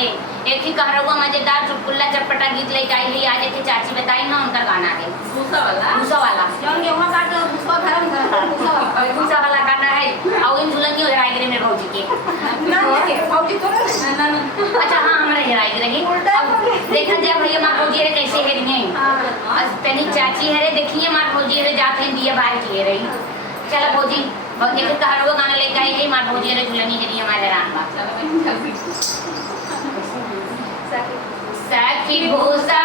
दे। एक ही कहरवा मजेदार चुटकुल्ला चटपटा गीत लेके आई है आज। एक चाची बताई ना उनका गाना है भूसा वाला जौन गेहूं काट के भूसा धरम भूसा वाला गाना है। और इन दुल्हनियो रायगरे में भौजी के ना भौजी तो ना अच्छा हाँ हमारे रायगरे की देखा जाए भैया मां भौजी रे कैसे है रही तनी चाची है देखिए मां भौजी रे जाते हैं दिया बाहर की रही। चलो भौजी भौजी के कहरवा गाना लेके आई है मां भौजी रे दुल्हनी के लिए हमारे राम बा सखी भूसा